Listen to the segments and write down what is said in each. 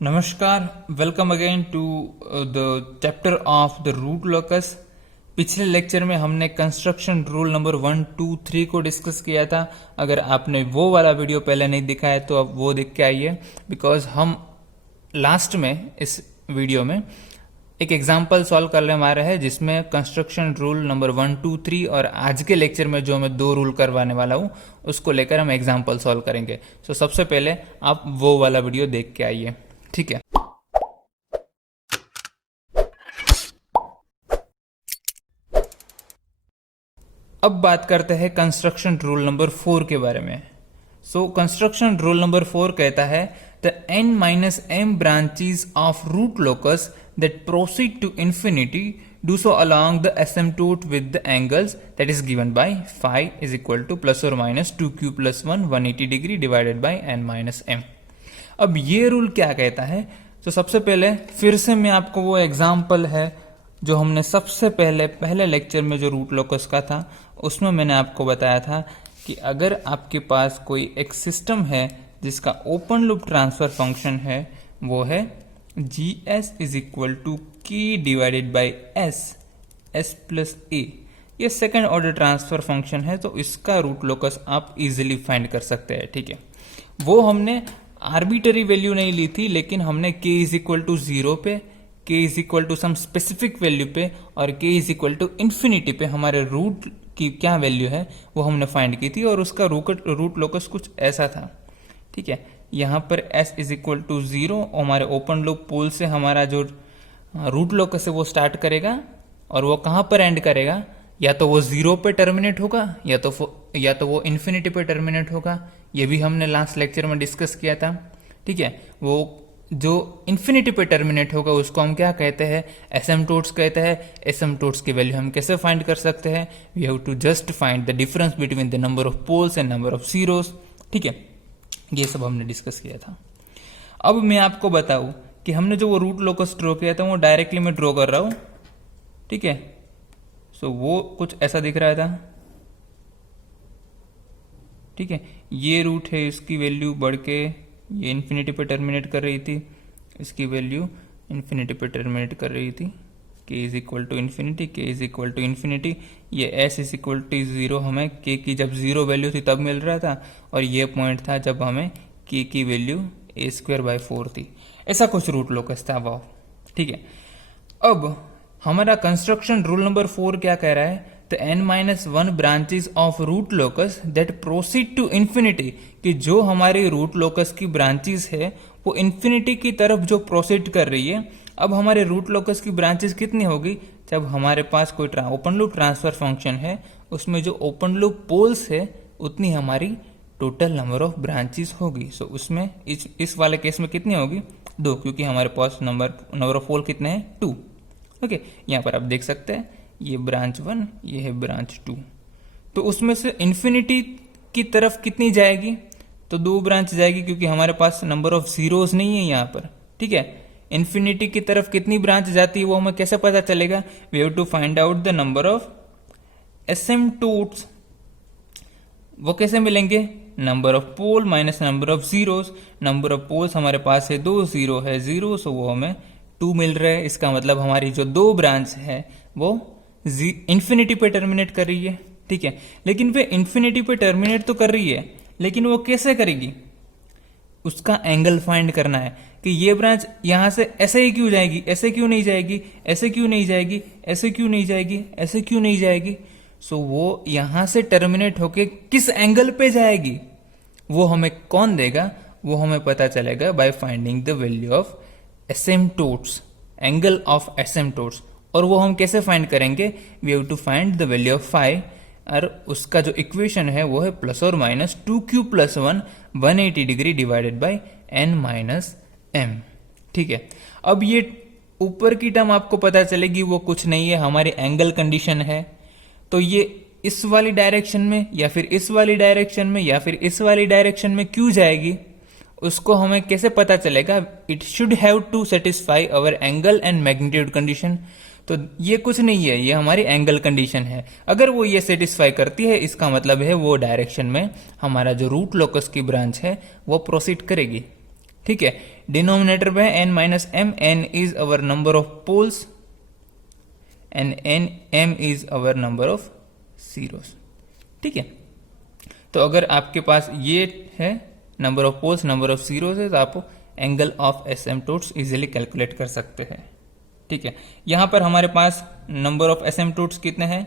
नमस्कार, welcome again to the chapter of the root locus. पिछले lecture में हमने कंस्ट्रक्शन रूल नंबर 1, 2, 3 को डिस्कस किया था। अगर आपने वो वाला वीडियो पहले नहीं देखा है तो अब वो देख के आइए, बिकॉज हम लास्ट में इस वीडियो में एक एग्जाम्पल सॉल्व करने वाले हैं जिसमें कंस्ट्रक्शन रूल नंबर 1, 2, 3 और आज के लेक्चर में जो मैं 2 रूल करवाने वाला हूँ उसको लेकर हम एग्जाम्पल सॉल्व करेंगे। सो सबसे पहले आप वो वाला वीडियो देख के आइए, ठीक है। अब बात करते हैं कंस्ट्रक्शन रूल नंबर 4 के बारे में। सो कंस्ट्रक्शन रूल नंबर 4 कहता है the n minus m branches of root locus that proceed to infinity do so along the asymptote with the angles that is given by phi is equal to plus और minus 2q plus 1 180 degree divided by n minus m। अब ये rule क्या कहता है? तो सबसे पहले फिर से मैं आपको वो एग्जाम्पल है जो हमने सबसे पहले लेक्चर में जो रूट लोकस का था उसमें मैंने आपको बताया था कि अगर आपके पास कोई एक सिस्टम है जिसका ओपन लूप ट्रांसफर फंक्शन है वो है GS is equal to K divided by S plus A। ये सेकेंड ऑर्डर ट्रांसफर फंक्शन है, तो इसका रूट लोकस आप इजीली फाइंड कर सकते हैं, ठीक है। वो हमने आर्बिटरी वैल्यू नहीं ली थी, लेकिन हमने k इज इक्वल टू 0 पे, k is equal to some specific value पे और k is equal to infinity पे हमारे रूट की क्या वैल्यू है वो हमने फाइंड की थी, और उसका रूट लोकस कुछ ऐसा था, ठीक है। यहाँ पर s इज इक्वल टू 0 हमारे ओपन लूप पोल से हमारा जो रूट लोकस है वो स्टार्ट करेगा और वो कहाँ पर एंड करेगा, या तो वो 0 पे टर्मिनेट होगा या तो वो इन्फिनिटी पे टर्मिनेट होगा। ये भी हमने लास्ट लेक्चर में डिस्कस किया था, ठीक है। वो जो इन्फिनिटी पे टर्मिनेट होगा उसको हम क्या कहते हैं? एसिम्प्टोट्स कहते हैं। एसिम्प्टोट्स की वैल्यू हम कैसे फाइंड कर सकते हैं? We have to just find the difference between the number of poles and number of zeros, ठीक है। ये सब हमने डिस्कस किया था। अब मैं आपको बताऊं कि हमने जो वो रूट लोकस ड्रॉ किया था वो डायरेक्टली मैं ड्रॉ कर रहा हूं, ठीक है। सो वो कुछ ऐसा दिख रहा था, ठीक है। ये रूट है, इसकी वैल्यू बढ़ के ये इन्फिनिटी पे टर्मिनेट कर रही थी, इसकी वैल्यू इन्फिनिटी पे टर्मिनेट कर रही थी। k is equal to infinity, k is equal to infinity. ये s इज इक्वल टू 0 हमें k की जब 0 वैल्यू थी तब मिल रहा था, और ये पॉइंट था जब हमें k की वैल्यू a²/4 थी। ऐसा कुछ रूट लोकस था वो, ठीक है। अब हमारा कंस्ट्रक्शन रूल नंबर 4 क्या कह रहा है? The n-1 branches of root locus that proceed to infinity, कि जो हमारी रूट लोकस की ब्रांचेस है वो इन्फिनिटी की तरफ जो प्रोसीड कर रही है। अब हमारे रूट लोकस की ब्रांचेस कितनी होगी? जब हमारे पास कोई ओपन लूप ट्रांसफर फंक्शन है उसमें जो ओपन लूप पोल्स है उतनी हमारी टोटल नंबर ऑफ ब्रांचेस होगी। सो उसमें इस वाले केस में कितनी होगी? 2, क्योंकि हमारे पास नंबर ऑफ पोल कितने हैं? 2, ओके। यहाँ पर आप देख सकते हैं ये ब्रांच 1, ये है ब्रांच 2। तो उसमें से इन्फिनिटी की तरफ कितनी जाएगी? तो 2 ब्रांच जाएगी, क्योंकि हमारे पास नंबर ऑफ जीरोस नहीं है यहाँ पर, ठीक है। इन्फिनिटी की तरफ कितनी ब्रांच जाती है वो हमें कैसे पता चलेगा? We have to find out the number of asymptotes. वो कैसे मिलेंगे? Number of pole minus number of zeros. Number of poles हमारे पास है 2, 0 है 0, सो वो हमें 2 मिल रहा है। इसका मतलब हमारी जो 2 ब्रांच है वो इन्फिनिटी पे टर्मिनेट कर रही है, ठीक है। लेकिन वे इन्फिनिटी पे टर्मिनेट तो कर रही है, लेकिन वो कैसे करेगी? उसका एंगल फाइंड करना है कि ये ब्रांच यहां से ऐसे ही क्यों जाएगी, ऐसे क्यों नहीं जाएगी, ऐसे क्यों नहीं जाएगी, ऐसे क्यों नहीं जाएगी, ऐसे क्यों नहीं जाएगी। सो वो यहां से टर्मिनेट होके किस एंगल पे जाएगी वो हमें कौन देगा? वो हमें पता चलेगा by finding the value of asymptotes, angle of asymptotes. और वो हम कैसे फाइंड करेंगे? We have to find the value of phi, और उसका जो इक्वेशन है वो है प्लस और minus 2q plus 1 180 degree divided by n minus m, ठीक है। अब ये ऊपर की टर्म आपको पता चलेगी वो कुछ नहीं है, हमारी एंगल कंडीशन है। तो ये इस वाली डायरेक्शन में या फिर इस वाली डायरेक्शन में या फिर इस वाली डायरेक्शन में क्यों जाएगी उसको हमें कैसे पता चलेगा? It should have to satisfy our angle and magnitude condition. तो ये कुछ नहीं है, ये हमारी एंगल कंडीशन है। अगर वो ये सेटिस्फाई करती है इसका मतलब है वो डायरेक्शन में हमारा जो रूट लोकस की ब्रांच है वो प्रोसीड करेगी, ठीक है, डिनोमिनेटर पे है n minus m, n is our number of poles and n m is our number of zeros. ठीक है, तो अगर आपके पास ये है number of poles, number of zeros है, तो आप angle of asymptotes easily calculate कर सकते हैं। ठीक है, यहां पर हमारे पास नंबर ऑफ एसिम्प्टोट्स कितने हैं,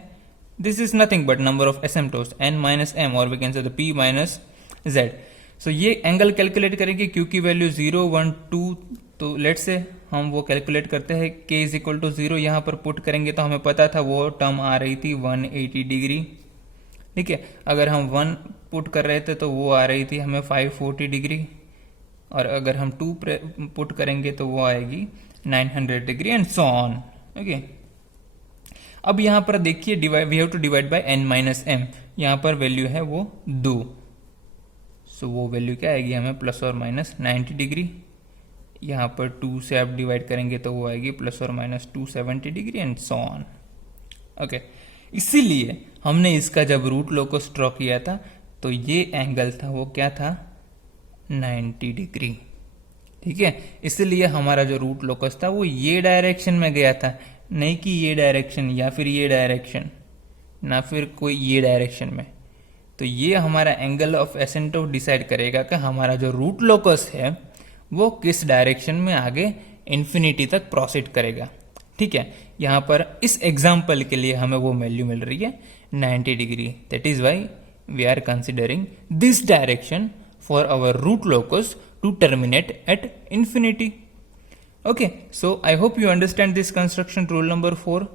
this is nothing but number of asymptotes n minus m, और we can say the p minus z। So ये एंगल कैलकुलेट करेंगे, क्यू की वैल्यू 0 1 2, तो लेट्स से हम वो कैलकुलेट करते हैं। k इज इक्वल टू 0 यहाँ पर पुट करेंगे तो हमें पता था वो टर्म आ रही थी 180 डिग्री। ठीक है, अगर हम 1 पुट कर रहे थे तो वो आ रही थी हमें 540 डिग्री, और अगर हम 2 पुट करेंगे तो वो आएगी 900 degree and so on. Okay, अब यहां पर देखिए we have to divide by n minus m, यहां पर वैल्यू है वो 2, सो वो वैल्यू क्या आएगी हमें प्लस और माइनस 90 डिग्री। यहां पर 2 से आप डिवाइड करेंगे तो वो आएगी प्लस और minus 270 degree and so on. Okay, इसीलिए हमने इसका जब रूट लोकस ड्रॉ किया था तो ये एंगल था वो क्या था 90 डिग्री। ठीक है, इसलिए हमारा जो रूट लोकस था वो ये डायरेक्शन में गया था, नहीं कि ये डायरेक्शन या फिर ये डायरेक्शन, ना फिर कोई ये डायरेक्शन में। तो ये हमारा एंगल ऑफ एसिम्प्टोट डिसाइड करेगा कि हमारा जो रूट लोकस है वो किस डायरेक्शन में आगे इंफिनिटी तक प्रोसीड करेगा। ठीक है, यहां पर इस एग्जाम्पल के लिए हमें वो वैल्यू मिल रही है 90 degree, that is why we are considering this direction for our root locus to terminate at infinity. Okay, so I hope you understand this construction rule number 4।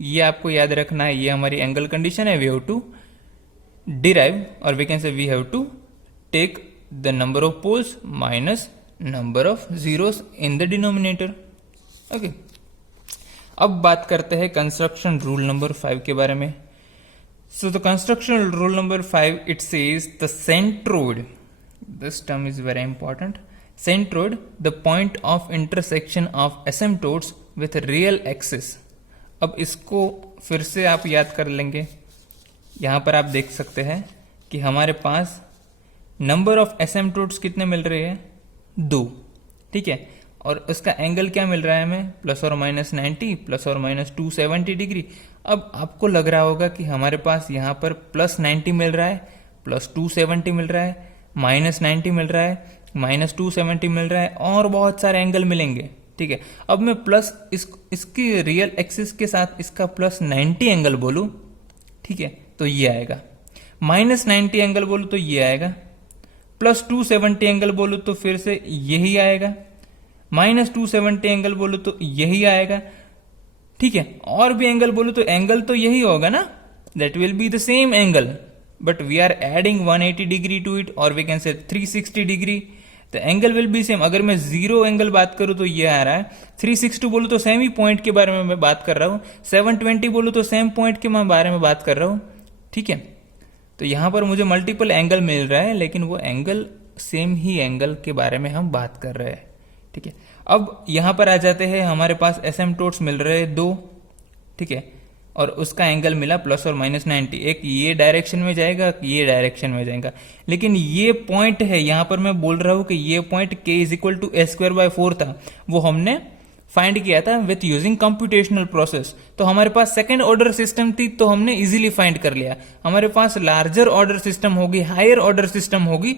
ये आपको याद रखना है, ये हमारी एंगल कंडीशन है। वी हैव टू डिराइव, और we can say we have to take the number of poles minus number of zeros in the denominator. Okay, अब बात करते हैं कंस्ट्रक्शन रूल नंबर 5 के बारे में। So the construction rule number 5 it says the centroid, this term is very important, centroid the point of intersection of asymptotes with real axis। अब इसको फिर से आप याद कर लेंगे। यहां पर आप देख सकते हैं कि हमारे पास नंबर ऑफ एसिम्प्टोट्स कितने मिल रहे हैं 2। ठीक है, और उसका एंगल क्या मिल रहा है हमें प्लस और माइनस 90 प्लस और माइनस 270 डिग्री। अब आपको लग रहा होगा कि हमारे पास यहाँ पर प्लस 90 मिल रहा है, प्लस 270 मिल रहा है, माइनस 90 मिल रहा है, माइनस 270 मिल रहा है, और बहुत सारे एंगल मिलेंगे। ठीक है, अब मैं प्लस इसकी रियल एक्सिस के साथ इसका प्लस 90 एंगल बोलूं, ठीक है, तो ये आएगा। माइनस 90 एंगल बोलूं तो ये आएगा। प्लस 270 एंगल बोलूं तो फिर से यही आएगा। माइनस 270 एंगल बोलूं तो यही आएगा। ठीक है, और भी एंगल बोलूं तो एंगल तो यही होगा ना, that will be the same angle, but we are adding 180 degree to it, और we can say 360 degree. The angle will be same. अगर मैं 0 एंगल बात करूं तो ये आ रहा है, 360 बोलूं तो सेम ही पॉइंट के बारे में मैं बात कर रहा हूं, 720 बोलूं तो सेम पॉइंट के बारे में बात कर रहा हूं। ठीक है, तो यहां पर मुझे मल्टीपल एंगल मिल रहा है, लेकिन वो एंगल सेम ही एंगल के बारे में हम बात कर रहे हैं। ठीक है, अब यहां पर आ जाते हैं, हमारे पास एसिम्प्टोट्स मिल रहे हैं 2। ठीक है, और उसका एंगल मिला प्लस और माइनस 90। एक ये डायरेक्शन में जाएगा, ये डायरेक्शन में जाएगा, लेकिन ये पॉइंट है, यहां पर मैं बोल रहा हूं कि ये point k is equal to a²/4 था, वो हमने फाइंड किया था विथ यूजिंग कंप्यूटेशनल प्रोसेस। तो हमारे पास सेकंड ऑर्डर सिस्टम थी, तो हमने इजीली फाइंड कर लिया। हमारे पास लार्जर ऑर्डर सिस्टम होगी, हायर ऑर्डर सिस्टम होगी,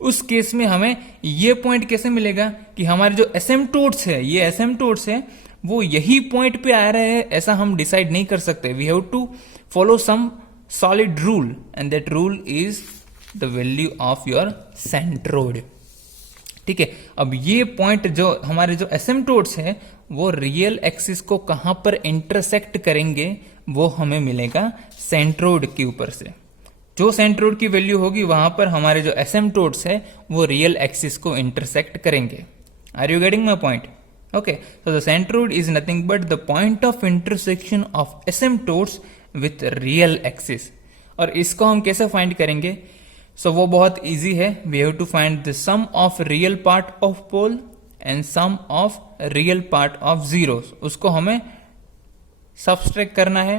उस केस में हमें ये पॉइंट कैसे मिलेगा कि हमारे जो एसिम्प्टोट्स है, ये एसिम्प्टोट्स है, वो यही पॉइंट पे आ रहे हैं, ऐसा हम डिसाइड नहीं कर सकते। We have to follow some solid rule, and that rule is the value of your centroid. ठीक है, अब ये पॉइंट जो हमारे जो एसिम्प्टोट्स है वो रियल एक्सिस को कहां पर इंटरसेक्ट करेंगे, वो हमें मिलेगा सेंट्रोइड के ऊपर से। जो सेंट्रोइड की वैल्यू होगी वहां पर हमारे जो एसिम्प्टोट्स है वो रियल एक्सिस को इंटरसेक्ट करेंगे। Are you getting my point? Okay, so the centroid is nothing but the point of intersection of asymptotes with real axis। और इसको हम कैसे फाइंड करेंगे? So वो बहुत इजी है। We have to find the sum of real part of pole and sum of real part of zeros। उसको हमें subtract करना है।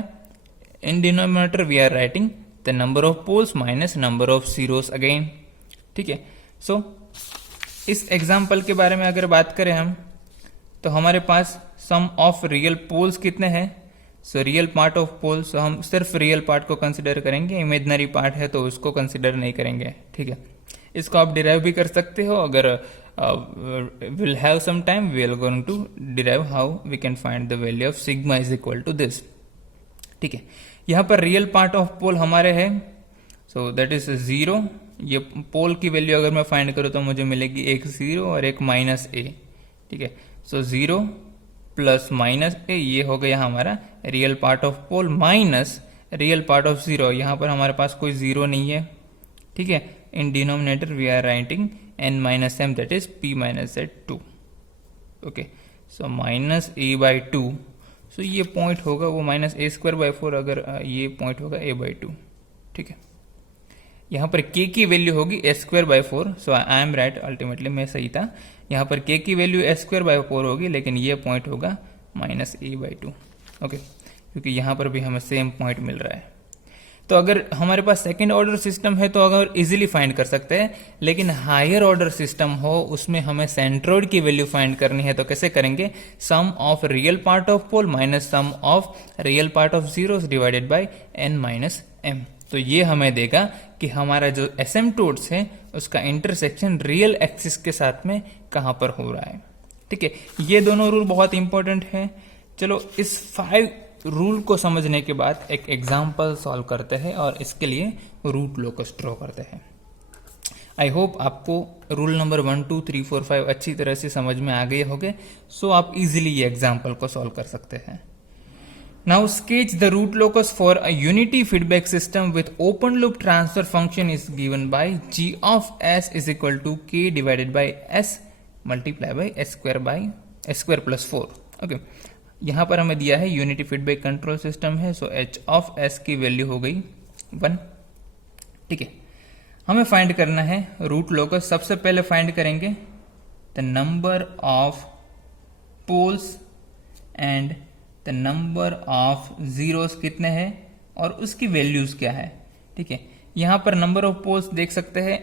In denominator we are writing the number of poles minus number of zeros again। ठीक है, so इस example के बारे में अगर बात करें हम, तो हमारे पास सम ऑफ रियल पोल्स कितने हैं? So real part of poles, हम सिर्फ रियल पार्ट को कंसिडर करेंगे, इमेजिनरी पार्ट है तो उसको कंसिडर नहीं करेंगे, ठीक है। इसको आप डिराइव भी कर सकते हो, अगर will have some time we are going to derive how we can find the value of sigma is equal to this, ठीक है। यहाँ पर रियल पार्ट ऑफ पोल हमारे है, सो दैट इज 0। ये पोल की वैल्यू अगर मैं फाइंड करूँ तो मुझे मिलेगी एक 0 और एक -a, ठीक है। सो 0 प्लस -a, ये हो गया हमारा real part of pole, minus real part of 0। यहाँ पर हमारे पास कोई 0 नहीं है, ठीक है। In denominator we are writing n-m, that is p - z2, okay. So -a/2, so ये पॉइंट होगा वो -a²/4, अगर ये पॉइंट होगा a/2, ठीक है। यहाँ पर k की वैल्यू होगी a²/4, so I am right, ultimately मैं सही था। यहाँ पर k की वैल्यू a²/4 होगी, लेकिन ये पॉइंट होगा -a/2, ओके, क्योंकि यहाँ पर भी हमें सेम पॉइंट मिल रहा है। तो अगर हमारे पास सेकेंड ऑर्डर सिस्टम है तो अगर इजीली फाइंड कर सकते हैं, लेकिन हायर ऑर्डर सिस्टम हो उसमें हमें सेंट्रोइड की वैल्यू फाइंड करनी है, तो कैसे करेंगे? Sum of real part of pole minus sum of real part of zeros divided by n-m। तो ये हमें देगा कि हमारा जो एसिम्पटोट्स है उसका इंटरसेक्शन रियल एक्सिस के साथ में कहां पर हो रहा है, ठीक है। ये दोनों रूल बहुत इंपॉर्टेंट है। चलो इस 5 रूल को समझने के बाद एक एग्जाम्पल सॉल्व करते हैं और इसके लिए रूट लोकस ड्रॉ करते हैं। आई होप आपको रूल नंबर 1, 2, 3, 4, 5 अच्छी तरह से समझ में आ गए होंगे, सो आप इजीली ये एग्जाम्पल को सॉल्व कर सकते हैं। Now sketch the root locus for a unity feedback system with open loop transfer function is given by g of s is equal to k divided by s multiply by s² plus 4, okay. यहां पर हमें दिया है unity feedback control system है, सो h of s की value हो गई 1, ठीक है। हमें फाइंड करना है रूट लोकस। सबसे पहले फाइंड करेंगे the number of poles and the number of zeros कितने हैं और उसकी वैल्यूज क्या है, ठीक है। यहां पर नंबर ऑफ पोल्स देख सकते हैं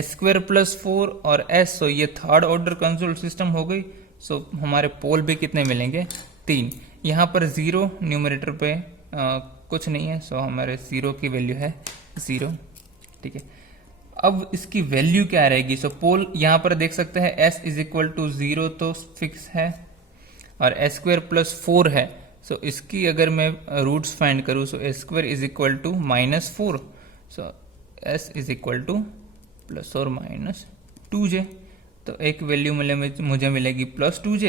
s² plus 4 और s, सो ये थर्ड ऑर्डर कंट्रोल सिस्टम हो गई। सो हमारे पोल भी कितने मिलेंगे? 3। यहाँ पर 0 न्यूमरेटर पे कुछ नहीं है, सो हमारे 0 की वैल्यू है 0, ठीक है। अब इसकी वैल्यू क्या रहेगी? सो पोल यहाँ पर देख सकते हैं s इज इक्वल टू 0 तो फिक्स है और s² plus 4 है, सो इसकी अगर मैं रूट्स फाइंड करूँ, so s² is equal to -4, so s is equal to plus और -2j। तो एक वैल्यू मुझे मिलेगी +2j,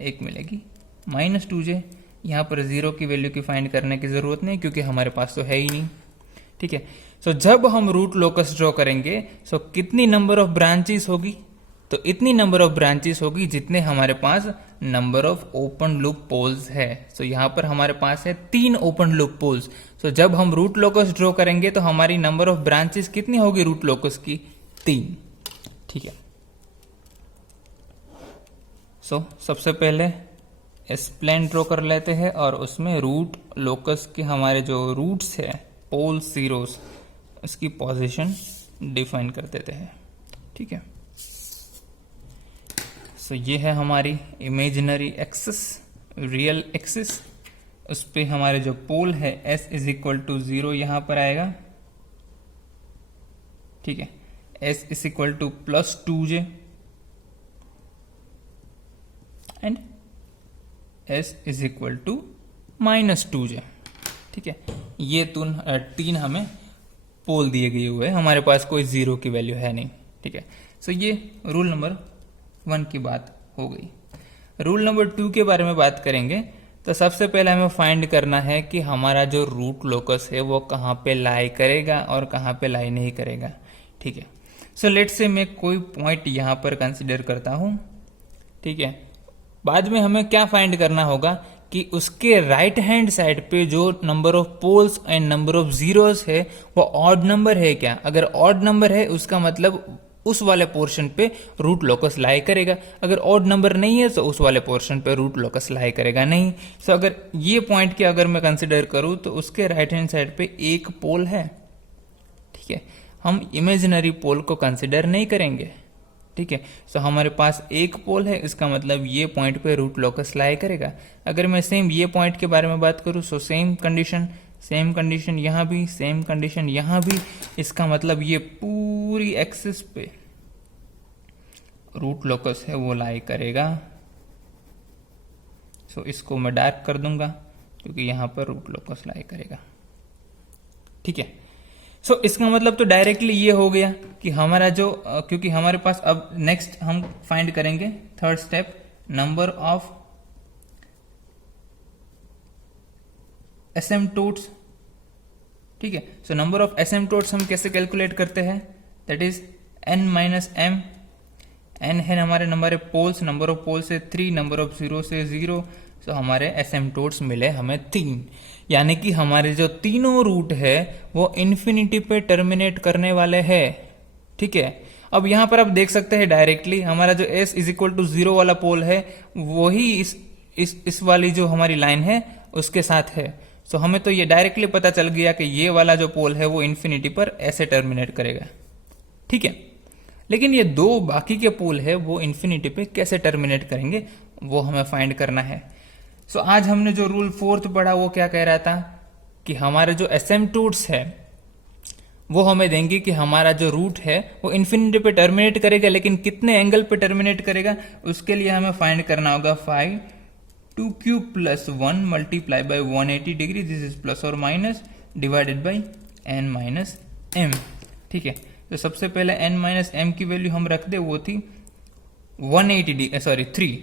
एक मिलेगी -2j। यहाँ पर 0 की वैल्यू की फाइंड करने की जरूरत नहीं क्योंकि हमारे पास तो है ही नहीं, ठीक है। सो जब हम रूट लोकस ड्रॉ करेंगे, सो कितनी नंबर ऑफ ब्रांचेस होगी? तो इतनी नंबर ऑफ ब्रांचेस होगी जितने हमारे पास number of open loop poles है। सो यहाँ पर हमारे पास है 3 ओपन लूप पोल्स। सो जब हम रूट लोकस ड्रॉ करेंगे तो हमारी नंबर ऑफ ब्रांचेस कितनी होगी रूट लोकस की? 3, ठीक है। सो सबसे पहले एस प्लेन ड्रॉ कर लेते हैं और उसमें रूट लोकस के हमारे जो रूट्स है पोल जीरोस उसकी पोजीशन डिफाइन कर देते हैं, ठीक है। सो ये है हमारी इमेजिनरी एक्सिस, रियल एक्सिस। उस पे हमारे जो पोल है s इज इक्वल टू 0 यहां पर आएगा, ठीक है। s is equal to +2j and s is equal to -2j, ठीक है। ये 3 हमें पोल दिए गए हुए हैं, हमारे पास कोई 0 की वैल्यू है नहीं, ठीक है। सो ये रूल नंबर 1 की बात हो गई। रूल नंबर 2 के बारे में बात करेंगे तो सबसे पहले हमें फाइंड करना है कि हमारा जो रूट लोकस है वो कहाँ पे लाई करेगा और कहाँ पे लाई नहीं करेगा, ठीक है। सो लेट्स से मैं कोई पॉइंट यहाँ पर कंसिडर करता हूँ, ठीक है। बाद में हमें क्या फाइंड करना होगा कि उसके राइट हैंड साइड पे जो number of poles and number of zeros है वो ऑड नंबर है क्या। अगर ऑड नंबर है उसका मतलब उस वाले पोर्शन पे रूट लोकस लाई करेगा, अगर ऑड नंबर नहीं है तो उस वाले पोर्शन पे रूट लोकस लाई करेगा नहीं। सो अगर ये पॉइंट के अगर मैं कंसिडर करूं तो उसके राइट हैंड साइड पे एक पोल है, ठीक है। हम इमेजिनरी पोल को कंसिडर नहीं करेंगे, ठीक है। सो हमारे पास एक पोल है, इसका मतलब ये पॉइंट पे रूट लोकस लाई करेगा। अगर मैं सेम ये पॉइंट के बारे में बात करूं, सो सेम कंडीशन यहाँ भी, सेम कंडीशन यहाँ भी। इसका मतलब ये पूरी एक्सिस पे रूट लोकस है वो लाई करेगा। सो इसको मैं डार्क कर दूंगा क्योंकि यहां पर रूट लोकस लाई करेगा, ठीक है। सो इसका मतलब तो डायरेक्टली ये हो गया कि हमारा जो क्योंकि हमारे पास अब नेक्स्ट हम फाइंड करेंगे थर्ड स्टेप, नंबर ऑफ एसिम्पटोट्स, ठीक है। सो नंबर ऑफ एसिम्पटोट्स हम कैसे कैलकुलेट करते हैं, that is n minus m। n है हमारे number of poles, number of poles से 3, नंबर ऑफ जीरो से 0। सो हमारे एसिम्पटोट्स मिले हमें 3, यानी कि हमारे जो तीनों रूट है वो इन्फिनिटी पे टर्मिनेट करने वाले हैं, ठीक है। अब यहां पर आप देख सकते हैं डायरेक्टली हमारा जो s इज इक्वल टू 0 वाला पोल है वही इस वाली जो हमारी लाइन है उसके साथ है। सो हमें तो ये डायरेक्टली पता चल गया कि ये वाला जो पोल है वो इन्फिनिटी पर ऐसे टर्मिनेट करेगा, ठीक है। लेकिन ये दो बाकी के पोल है वो इन्फिनिटी पे कैसे टर्मिनेट करेंगे वो हमें फाइंड करना है। सो आज हमने जो रूल 4th पढ़ा वो क्या कह रहा था कि हमारे जो एसिम्पटोट्स है वो हमें देंगे कि हमारा जो रूट है वो इन्फिनिटी पे टर्मिनेट करेगा, लेकिन कितने एंगल पे टर्मिनेट करेगा उसके लिए हमें फाइंड करना होगा 5 2q plus 1 multiply by 180 degree, this is plus और minus divided by n minus m, ठीक है। तो सबसे पहले n माइनस m की वैल्यू हम रख दे, वो थी 3,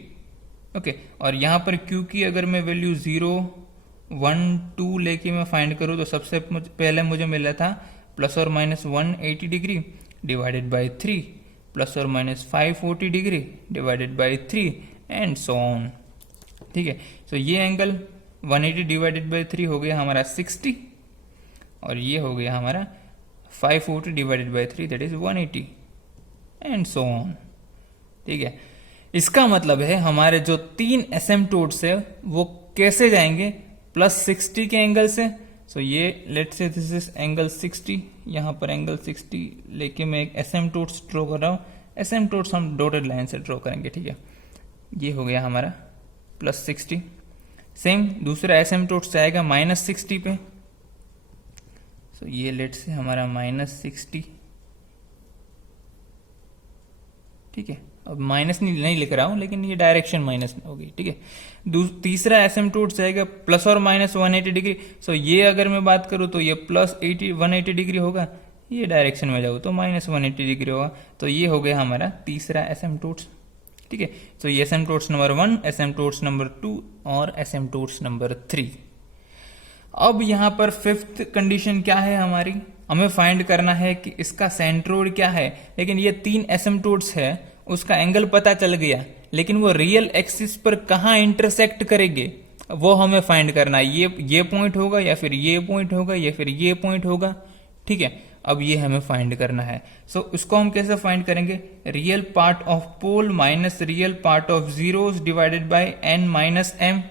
ओके। और यहाँ पर q की अगर मैं वैल्यू 0 1 2 लेके मैं फाइंड करूँ तो सबसे पहले मुझे मिला था प्लस और minus 180 degree divided by 3 plus और minus 540 degree divided by 3 and so on, ठीक है। सो ये एंगल 180 डिवाइडेड बाई 3 हो गया हमारा 60 और ये हो गया हमारा 540 divided by 3 that is 180 and so on, ठीक है। इसका मतलब है हमारे जो 3 एसिम्पटोट्स है वो कैसे जाएंगे, प्लस 60 के एंगल से। सो ये let's say this is angle 60, यहाँ पर एंगल 60 लेके मैं एक एसिम्पटोट्स ड्रॉ कर रहा हूँ। एसिम्पटोट्स हम डॉटेड लाइन से ड्रॉ करेंगे, ठीक है। ये हो गया हमारा प्लस 60। सेम दूसरा एसिम्पटोट्स जाएगा माइनस 60 पे। सो ये लेट से हमारा माइनस 60, ठीक है। अब माइनस नहीं लिख रहा हूं लेकिन ये डायरेक्शन माइनस में होगी, ठीक है। तीसरा एसिम्पटोट जाएगा प्लस और माइनस 180 डिग्री। सो ये अगर मैं बात करूं तो ये प्लस 180 डिग्री होगा, ये डायरेक्शन में जाऊँ तो माइनस 180 डिग्री होगा। तो ये हो गया हमारा तीसरा एसिम्पटोट, ठीक है। तो ये एसिम्पटोट्स नंबर 1, एसिम्पटोट्स नंबर 2 और एसिम्पटोट्स नंबर 3। अब यहां पर 5th कंडीशन क्या है हमारी, हमें फाइंड करना है कि इसका सेंट्रोइड क्या है। लेकिन ये 3 एसिम्पटोट्स है, उसका एंगल पता चल गया, लेकिन वो रियल एक्सिस पर कहां इंटरसेक्ट करेंगे वो हमें फाइंड करना है। ये पॉइंट होगा या फिर ये पॉइंट होगा या फिर ये पॉइंट होगा, ठीक है। अब ये हमें फाइंड करना है। सो उसको हम कैसे फाइंड करेंगे, real part of pole minus real part of zeros divided by n minus m।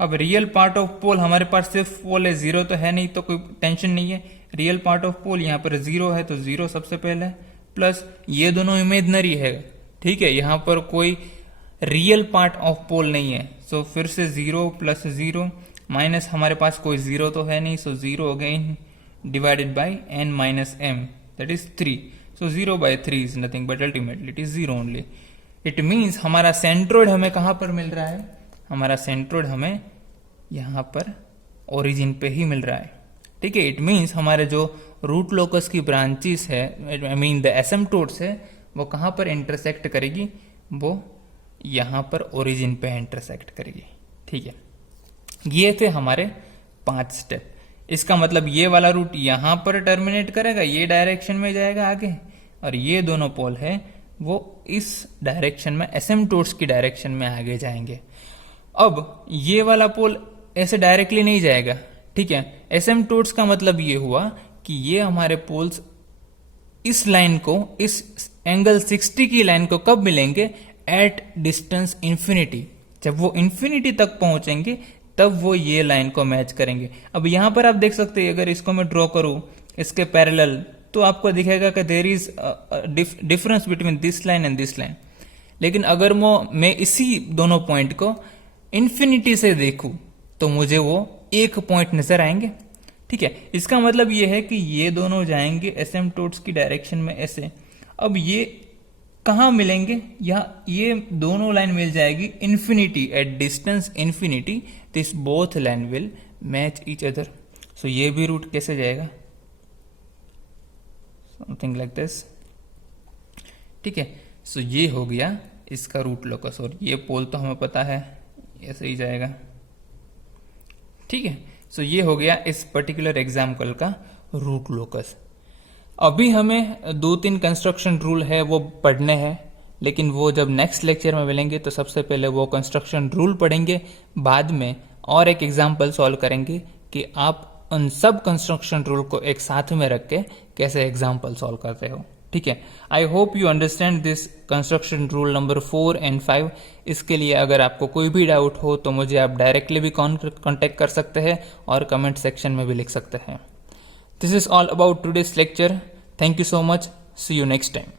अब रियल पार्ट ऑफ पोल हमारे पास सिर्फ पोल है, जीरो तो है नहीं तो कोई टेंशन नहीं है। रियल पार्ट ऑफ पोल यहाँ पर 0 है तो 0 सबसे पहले, प्लस ये दोनों इमेजनरी है, ठीक है। यहाँ पर कोई रियल पार्ट ऑफ पोल नहीं है। सो फिर से 0 प्लस 0 माइनस हमारे पास कोई 0 तो है नहीं, सो 0 again divided by n minus m that is 3। So 0 by 3 is nothing but ultimately it is 0 only. It means हमारा सेंट्रोइड हमें कहां पर मिल रहा है, हमारा सेंट्रोइड हमें यहां पर ओरिजिन पे ही मिल रहा है, ठीक है। इट मीन्स हमारे जो रूट लोकस की ब्रांचेस है, आई मीन द एसिम्पटोट्स है, वो कहां पर इंटरसेक्ट करेगी, वो यहां पर ओरिजिन पे इंटरसेक्ट करेगी, ठीक है। ये थे हमारे 5 स्टेप। इसका मतलब ये वाला रूट यहां पर टर्मिनेट करेगा, ये डायरेक्शन में जाएगा आगे, और ये दोनों पोल है वो इस डायरेक्शन में एसिम्पटोट्स की डायरेक्शन में आगे जाएंगे। अब ये वाला पोल ऐसे डायरेक्टली नहीं जाएगा, ठीक है। एसिम्पटोट्स का मतलब ये हुआ कि ये हमारे पोल्स इस लाइन को, इस एंगल 60 की लाइन को कब मिलेंगे, एट डिस्टेंस इंफिनिटी। जब वो इंफिनिटी तक पहुंचेंगे तब वो ये लाइन को मैच करेंगे। अब यहां पर आप देख सकते हैं, अगर इसको मैं ड्रॉ करूं इसके पैरेलल, तो आपको दिखेगा कि there is difference between this line and this line. लेकिन अगर मैं इसी दोनों पॉइंट को इन्फिनिटी से देखूं तो मुझे वो एक पॉइंट नजर आएंगे। ठीक है, इसका मतलब ये है कि ये दोनों जाएंगे एसिम्पटोट्स की डायरेक्शन में ऐसे। अब ये कहाँ मिलेंगे? ये दोनों लाइन मिल जाएगी infinity, at distance infinity this both line will match each other. So ये भी रूट कैसे जाएगा? Something like this. ठीक है, सो ये हो गया इसका रूट लोकस, और ये पोल तो हमें पता है ऐसे ही जाएगा। ठीक है, सो ये हो गया इस पर्टिकुलर एग्जाम्पल का रूट लोकस। अभी हमें 2-3 कंस्ट्रक्शन रूल है वो पढ़ने हैं, लेकिन वो जब नेक्स्ट लेक्चर में मिलेंगे तो सबसे पहले वो कंस्ट्रक्शन रूल पढ़ेंगे, बाद में और एक एग्जाम्पल सॉल्व करेंगे कि आप उन सब कंस्ट्रक्शन रूल को एक साथ में रख के कैसे एग्जाम्पल सॉल्व करते हो। ठीक है, आई hope you understand this construction rule number 4 and 5। इसके लिए अगर आपको कोई भी डाउट हो तो मुझे आप डायरेक्टली भी कॉन्टेक्ट कर सकते हैं और कमेंट सेक्शन में भी लिख सकते हैं। This is all about today's lecture. Thank you so much. See you next time.